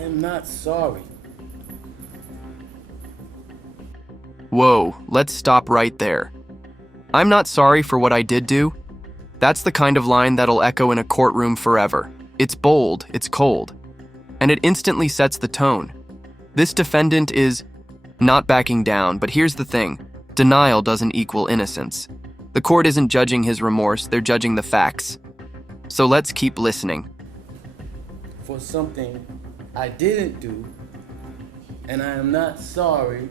I am not sorry. Whoa, let's stop right there. I'm not sorry for what I did do. That's the kind of line that'll echo in a courtroom forever. It's bold, it's cold, and it instantly sets the tone. This defendant is not backing down, but here's the thing. Denial doesn't equal innocence. The court isn't judging his remorse, they're judging the facts. So let's keep listening. For something I didn't do, and I am not sorry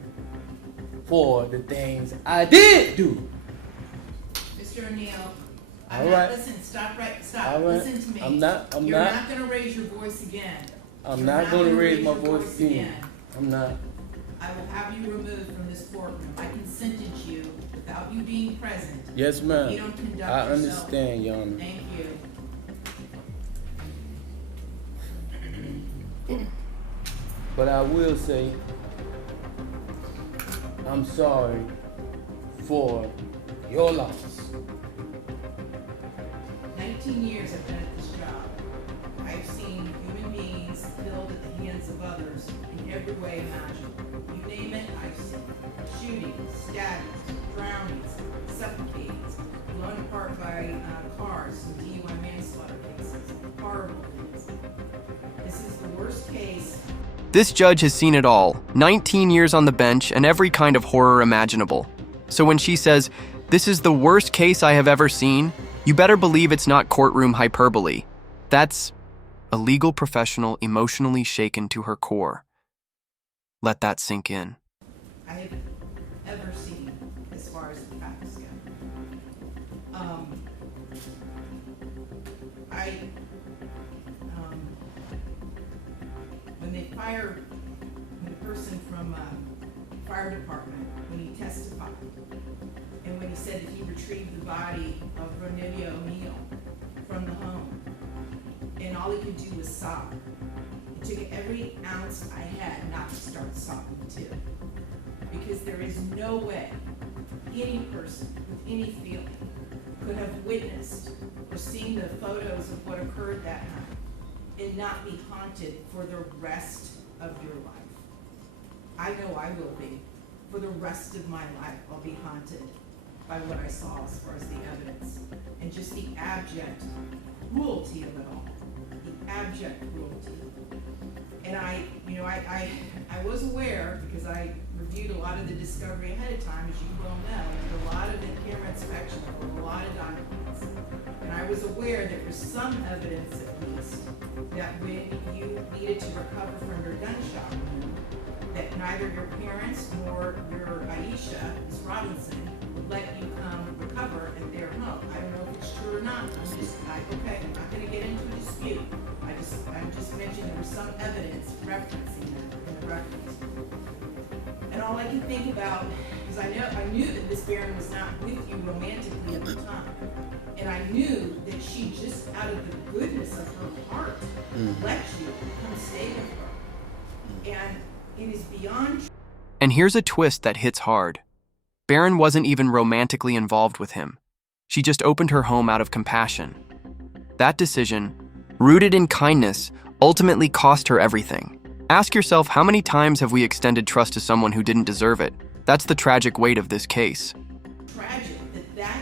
for the things I did do. Mr. O'Neill, All right. listen, stop. All right. Listen to me. I'm not You're not going to raise your voice again. I'm not going to raise my voice again. I'm not. I will have you removed from this courtroom. I can sentence you without you being present. Yes, ma'am. You don't conduct I yourself. understand, Your Honor. Thank you. But I will say, I'm sorry for your loss. 19 years I've been at this job. I've seen human beings killed at the hands of others in every way imaginable. You name it, I've seen it. Shootings, stabbings, drownings, suffocatings, blown apart by cars, some DUI manslaughter cases, horrible things. This is the worst case. This judge has seen it all, 19 years on the bench and every kind of horror imaginable. So when she says, "This is the worst case I have ever seen," you better believe it's not courtroom hyperbole. That's a legal professional emotionally shaken to her core. Let that sink in. I have ever seen as far as the facts go. When they fired the person from fire department, when he testified, and when he said that he retrieved the body of Niveya from the home, and all he could do was sob. It took every ounce I had not to start sobbing too. Because there is no way any person with any feeling could have witnessed or seen the photos of what occurred that night and not be haunted for the rest of your life. I know I will be. For the rest of my life, I'll be haunted by what I saw as far as the evidence and just the abject cruelty of it all. The abject cruelty. And I was aware, because I reviewed a lot of the discovery ahead of time, as you well know, and a lot of in-camera inspection, a lot of documents. And I was aware there was some evidence, at least, that when you needed to recover from your gunshot wound, that neither your parents nor your Aisha, Ms. Robinson, would let you come recover at their home. I don't know if it's true or not. I'm just like, okay, I'm not going to get into a dispute. I'm just mentioning there was some evidence referencing that in the records. And all I can think about, because I knew that Miss Barron was not with you romantically at the time. And I knew that she just out of the goodness of her heart let you come stay with her. And it is beyond. And here's a twist that hits hard. Barron wasn't even romantically involved with him. She just opened her home out of compassion. That decision, rooted in kindness, ultimately cost her everything. Ask yourself, how many times have we extended trust to someone who didn't deserve it? That's the tragic weight of this case. Tragic that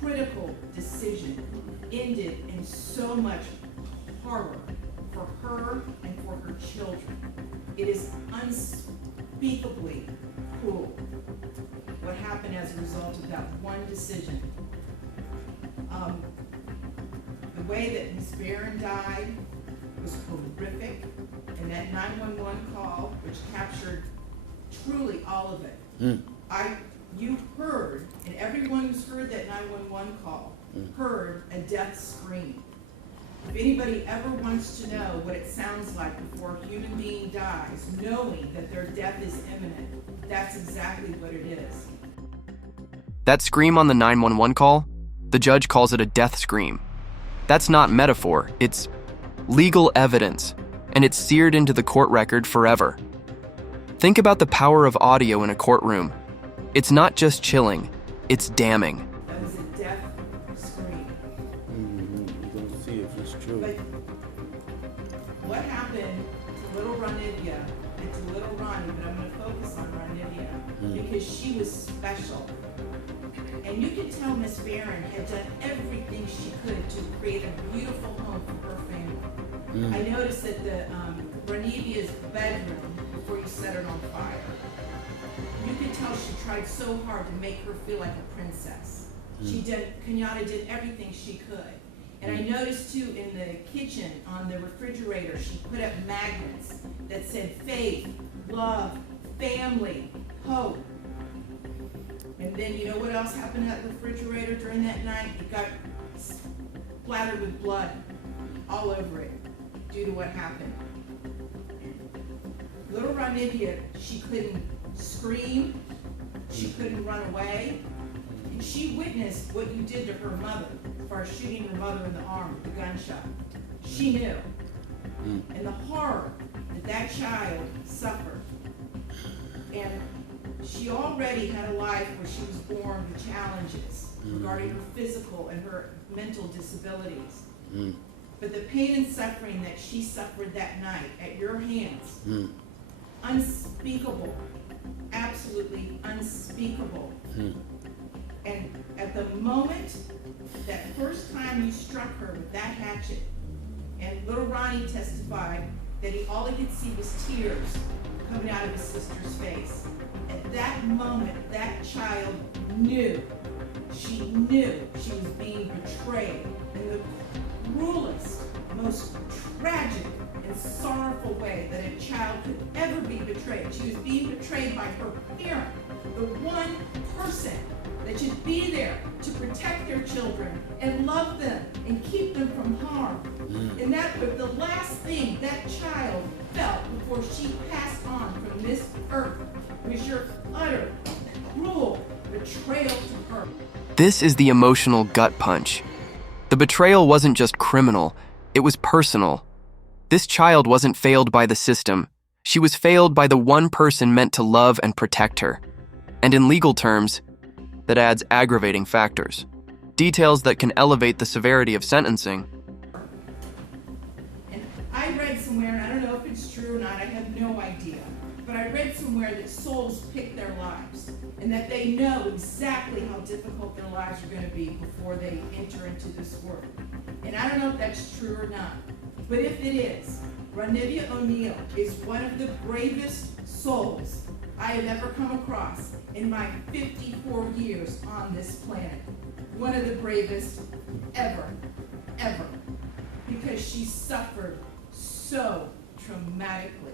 critical decision ended in so much horror for her and for her children. It is unspeakably cruel what happened as a result of that one decision. The way that Ms. Barron died was horrific, and that 911 call, which captured truly all of it. You heard, and everyone who's heard that 911 call heard a death scream. If anybody ever wants to know what it sounds like before a human being dies, knowing that their death is imminent, that's exactly what it is. That scream on the 911 call, the judge calls it a death scream. That's not metaphor, it's legal evidence, and it's seared into the court record forever. Think about the power of audio in a courtroom. It's not just chilling, it's damning. That was a death scream. We're going to see if it's true. But what happened to little Niveya, it's little Ronnie, but I'm going to focus on Niveya because she was special. And you could tell Miss Barron had done everything she could to create a beautiful home for her family. I noticed that the Niveya's bedroom, before you set it on fire, you could tell she tried so hard to make her feel like a princess. Kenyatta did everything she could. And I noticed too in the kitchen, on the refrigerator, she put up magnets that said faith, love, family, hope. And then you know what else happened at the refrigerator during that night? It got splattered with blood all over it due to what happened. Little Niveya, she couldn't scream, she couldn't run away, and she witnessed what you did to her mother as far as shooting her mother in the arm with the gunshot. She knew. And the horror that that child suffered. And she already had a life where she was born with challenges regarding her physical and her mental disabilities. But the pain and suffering that she suffered that night at your hands, unspeakable, absolutely unspeakable. And at the moment, that first time you struck her with that hatchet, and little Ronnie testified that all he could see was tears coming out of his sister's face. At that moment, that child knew she was being betrayed in the cruelest, most tragic and sorrowful way that a child could ever be betrayed. She was being betrayed by her parent, the one person that should be there to protect their children and love them and keep them from harm. And that was the last thing that child felt before she passed on from this earth, was your utter, cruel betrayal to her. This is the emotional gut punch. The betrayal wasn't just criminal, it was personal. This child wasn't failed by the system. She was failed by the one person meant to love and protect her. And in legal terms, that adds aggravating factors. Details that can elevate the severity of sentencing. And I read somewhere, and I don't know if it's true or not, I have no idea, but I read somewhere that souls pick their lives, and that they know exactly how difficult their lives are going to be before they enter into this world. And I don't know if that's true or not, but if it is, Niveya O'Neal is one of the bravest souls I have ever come across in my 54 years on this planet. One of the bravest ever, because she suffered so traumatically.